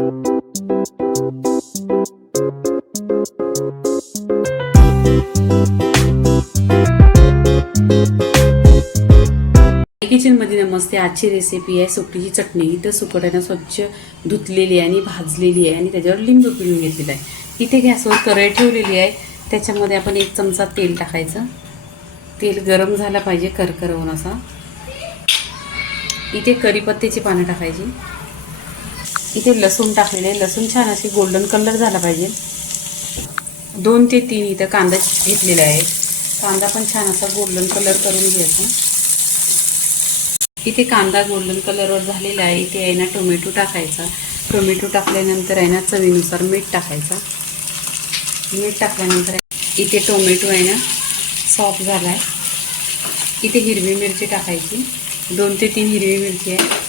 किचनमध्ये नमस्ते. आजची रेसिपी आहे सुकटीची चटणी. इथं सुकटानं स्वच्छ धुतलेली आहे आणि भाजलेली आहे आणि त्याच्यावर लिंबू पिळून घेतलेलं आहे. इथे गॅसवर कढई ठेवलेली आहे. त्याच्यामध्ये आपण एक चमचा तेल टाकायचं. तेल गरम झाला पाहिजे करकरवून असा. इथे करीपत्त्याची पानं टाकायची. इथे लसूण टाकलेले. आहे लसूण छान अशी गोल्डन कलर झाला पाहिजे. दोन ते तीन इथं कांदा घेतलेला आहे कांदा पण छान असा गोल्डन कलर करून घ्यायचा. इथे कांदा गोल्डन कलरवर झालेला आहे. इथे आहे ना टोमॅटो टाकायचा. टोमॅटो टाकल्यानंतर आहे ना चवीनुसार मीठ टाकायचा. मीठ टाकल्यानंतर इथे टोमॅटो आहे ना सॉफ्ट झाला आहे इथे हिरवी मिरची टाकायची. दोन ते तीन हिरवी मिरची आहे.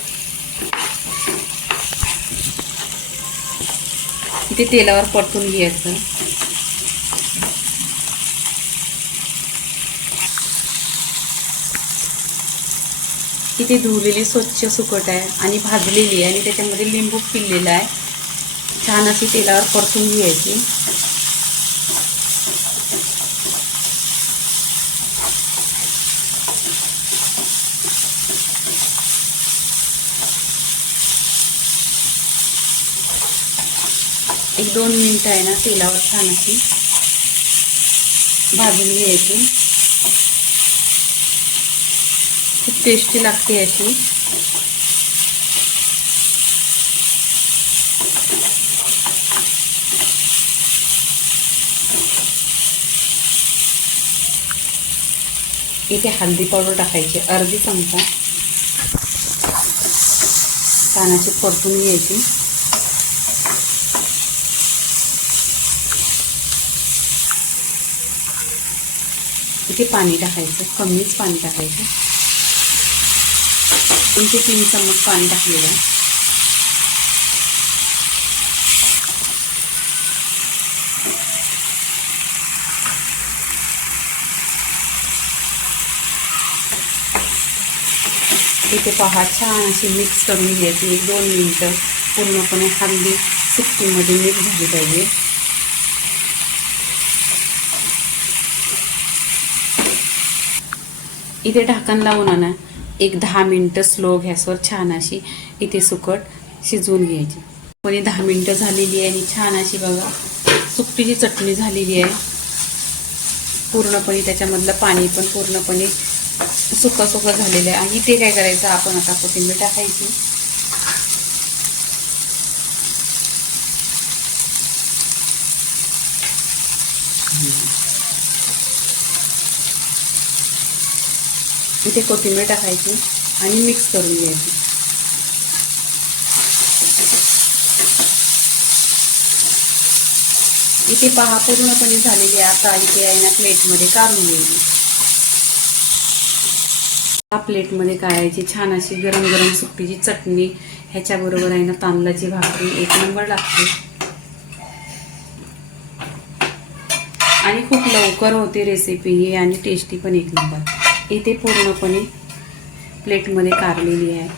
ते तेलावर परतून घ्यायचं. इथे धुवलेली स्वच्छ सुकट आहे आणि भाजलेली आहे आणि त्याच्यामध्ये लिंबू पिळलेला आहे. छान अशी तेलावर परतून घ्यायची. एक दोन मिनटं आहे ना तेलावर छान अशी भाजून घ्यायची. खूप टेस्टी लागते अशी इथे हळदी पावडर टाकायची अर्धी चमचा. कानाची परतून घ्यायची. टाकायचं? कमीच पाणी टाकायचं. दोन ते तीन चम्मच टाकलेलं आहे. इथे पहा, छान अशी मिक्स करून घ्यायची. एक दोन मिनटं पूर्णपणे सुकटीमध्ये मिक्स झाली इथे ढाकण लावून आणा. एक दहा मिनटं स्लो गॅसवर छान अशी इथे सुकट शिजवून घ्यायची. कोणी दहा मिनटं झालेली आहे आणि छान अशी बघा सुकटीची चटणी झालेली आहे. पूर्णपणे त्याच्यामधलं पाणी पण पूर्णपणे सुकं सुकं झालेलं आहे. आणि ते काय करायचं आपण आता कोथिंबीर टाकायची. इथे कोथिंबीर टाकायची आणि मिक्स करून घ्यायची. इथे पहा पूर्णपणे झालेली आहे आता इथे आहे ना प्लेटमध्ये काढून घ्यायची. या प्लेटमध्ये काढायची छान अशी गरम गरम सुट्टीची चटणी. ह्याच्याबरोबर आहे ना तांदळाची भाकरी एक नंबर लागते. आणि खूप लवकर होते रेसिपी ही आणि टेस्टी पण एक नंबर. इथे पूर्णपणे प्लेटमध्ये कारलेली आहे.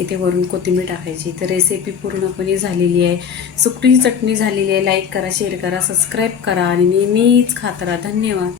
इथे वरून कोथिंबीर टाकायची. तर रेसिपी पूर्णपणे झालेली आहे. सुकटी चटणी झालेली आहे. लाईक करा शेअर करा सबस्क्राईब करा आणि नेहमीच खात राहा. धन्यवाद.